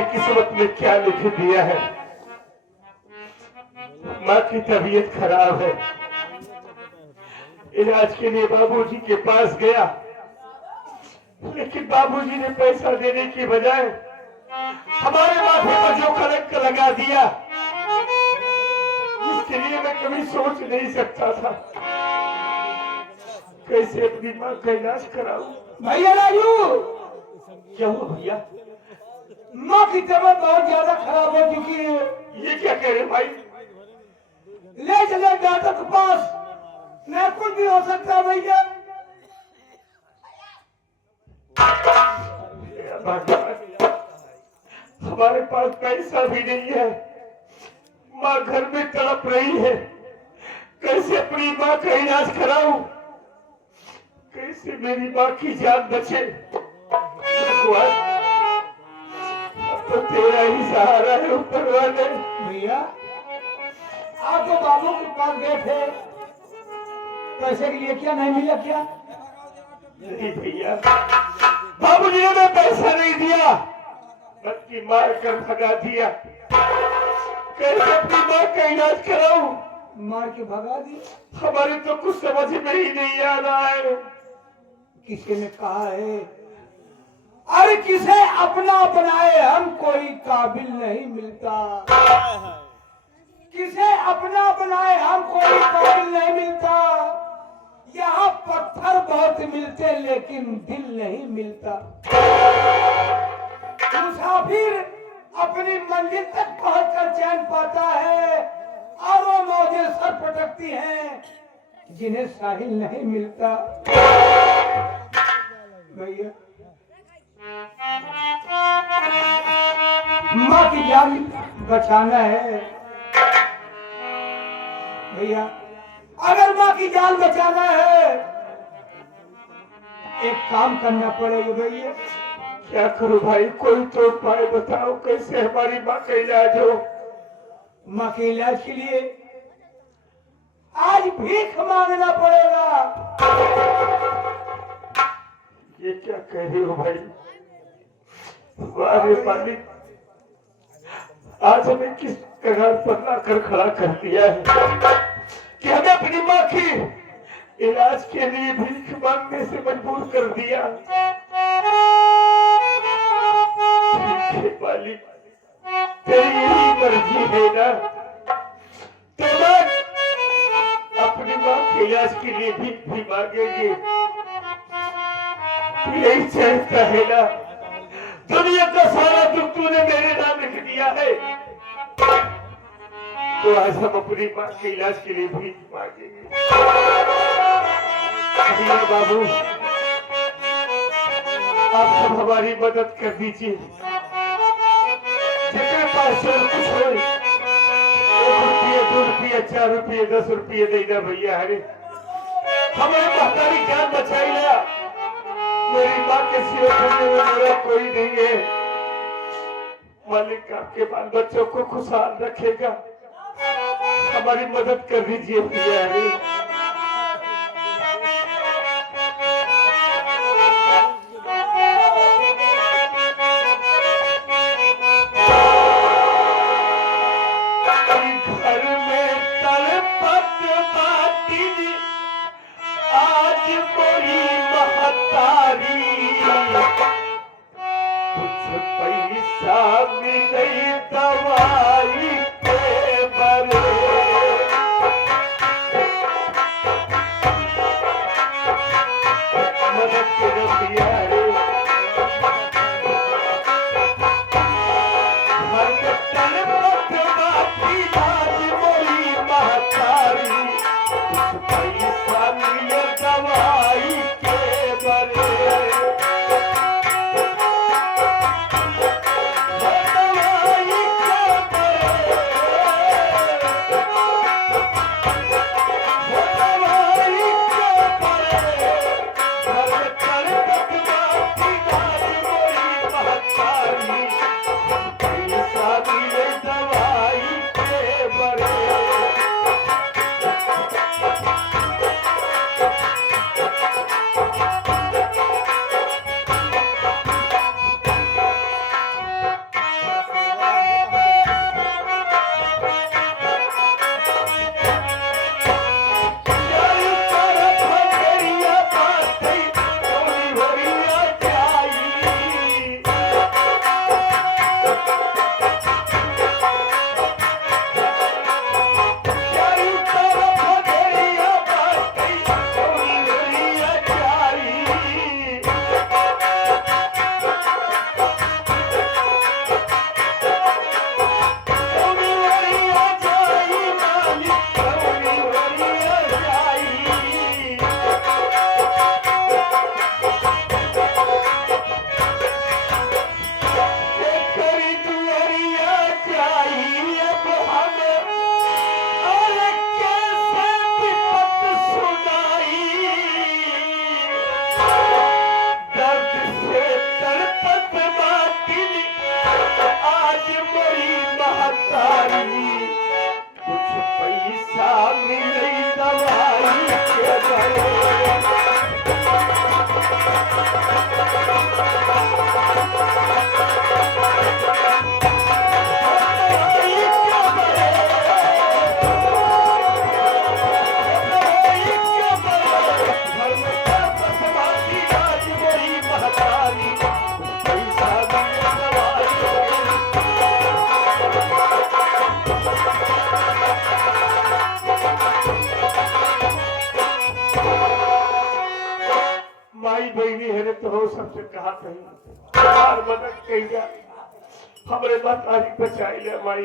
मेरी किस्मत में क्या लिख दिया है। माँ की तबीयत खराब है, इलाज के लिए बाबूजी के पास गया, लेकिन बाबूजी ने पैसा देने की बजाय हमारे माथे पर जो कलंक लगा दिया, जिसके लिए मैं कभी सोच नहीं सकता था। कैसे अपनी माँ का इलाज कराऊं? भैया राजू, क्या हुआ भैया? माँ की तबीयत बहुत ज्यादा खराब हो चुकी है। ये क्या कह रहे भाई? ले चले डॉक्टर के पास, न कुछ भी हो सकता है भैया। हमारे पास पैसा भी नहीं है, माँ घर में तड़प रही है, कैसे अपनी माँ का इलाज कराऊं? कैसे मेरी माँ की जान बचे? भगवान, अब तो तेरा ही सहारा है ऊपर वाले। भैया, आप तो बाबू के पास गए थे, पैसे के लिए, क्या नहीं मिला क्या? नहीं भैया, बाबूजी ने पैसा नहीं दिया, बल्कि मार कर भगा दिया। कैसे अपनी माँ का इलाज कराऊं? मार के भगा दी? हमारे तो कुछ समझ में ही नहीं आ रहा है। किसी ने कहा है, अरे किसे अपना अपनाए हम कोई काबिल नहीं मिलता। किसे अपना अपनाए हम कोई काबिल नहीं मिलता। यहाँ पत्थर बहुत मिलते लेकिन दिल नहीं मिलता। मुसाफिर अपनी मंजिल तक पहुंचकर चैन पाता है, और वो मौजें सर पटकती हैं जिन्हें साहिल नहीं मिलता। भैया, माँ की जान बचाना है भैया। अगर माँ की जान बचाना है, एक काम करना पड़ेगा भैया। क्या करूं भाई? कोई तो उपाय बताओ, कैसे हमारी माँ का इलाज हो? माँ के इलाज के लिए आज भीख मांगना पड़ेगा। ये क्या कह रही हो भाई? वारे मालिक, आज हमें किस कगार पर लाकर खड़ा कर दिया है कि हमें अपनी माँ की इलाज के लिए भीख मांगने से मजबूर कर दिया। ठीक है मालिक, तेरी यही मर्जी है ना, तो मैं अपनी माँ के इलाज के लिए भीख भी मांगेंगे। यही चाहता है ना, दुनिया का सारा दुख तूने मेरे नाम लिख दिया है, तो आज हम अपनी माँ के इलाज के लिए भीख मांगेंगे। भैया बाबू, आप सब हमारी मदद कर दीजिए। जितने पास और कुछ हो, 1 रुपये 2 रुपये 4 रुपये 10 रुपये देना भैया। अरे हमारी महतारी जान बचाई लिया, मेरी माँ के सिवा करने में मेरा कोई नहीं है। मालिक आपके बाल बच्चों को खुशहाल रखेगा, हमारी मदद कर दीजिए भैया। अरे घर में तड़पत बाटी आज कोई महतारी, कुछ पैसा मिले दवाई के बरे। मदद के रसिया रे, घर में तड़पत बाटी आज कोई महतारी, कुछ पैसा मिले दवाई के बरे। दवाई के बरे पैसा मिले दवाई के बड़े माई बहनी है तो हो सबसे कहा कहीं बार मदद कहिया हमरे माताजी बचाई ले माई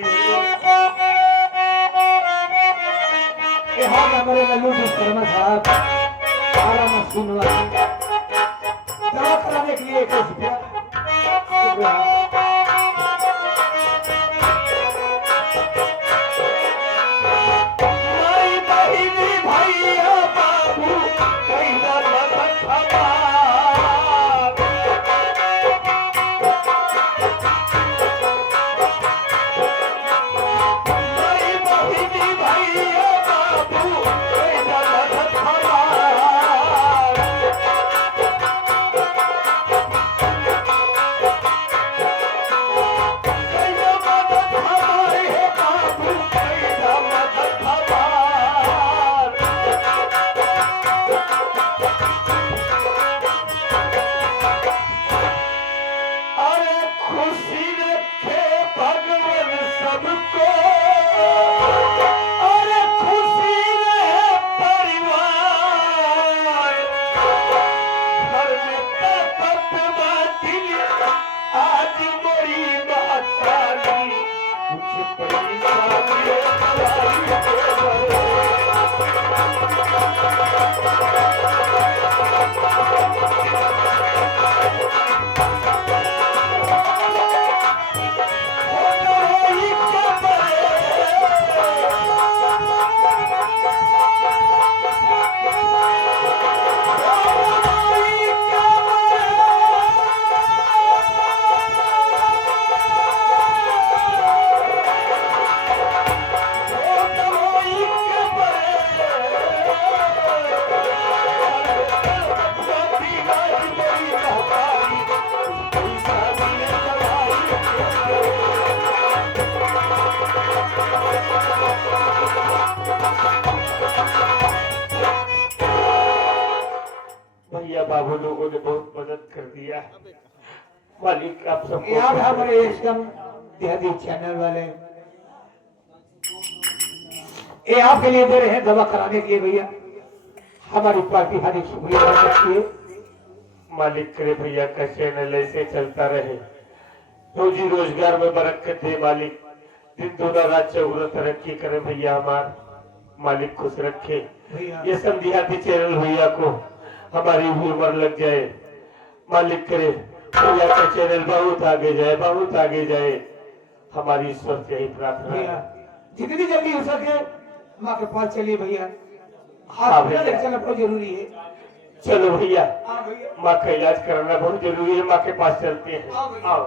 यहाँ हमारे लल्लू जी शर्मा साहब सारा मशीन वाला दवा कराने के लिए 21 रुपया माई बहनी भैया बाबू कहीं ना मदद माई बहनी भैया बाबू कहीं ना मदद खुशी रखे भगवान सबको और खुशी रहे परिवार घर में ताकत बाती आज मोरी माताली कुछ पैसा मिले दवाई के बड़े भैया बाबू लोगों ने बहुत मदद कर दिया मालिक आप सबको यहाँ हमारे एकदम देहाती चैनल वाले ये आपके लिए दे रहे हैं दवा कराने के लिए भैया हमारी पार्टी हार्दिक शुक्रिया अदा करती है मालिक करे भैया का चैनल ऐसे चलता रहे रोजी रोजगार में बरकत दे मालिक दिन दोना रात चौगुना तरक्की करे भैया हमार मालिक खुश रखे भैया ये संध्याती चैनल भैया को हमारी भी उम्र लग जाए मालिक करे भैया का चैनल बहुत आगे जाए हमारी ईश्वर से यही प्रार्थना भैया है जितनी जल्दी हो सके माँ के पास चलिए भैया हाँ हॉस्पिटल भैया। चलना बहुत जरूरी है चलो भैया हाँ भैया माँ का इलाज कराना बहुत जरूरी है माँ के पास चलते हैं हाँ भैया। आओ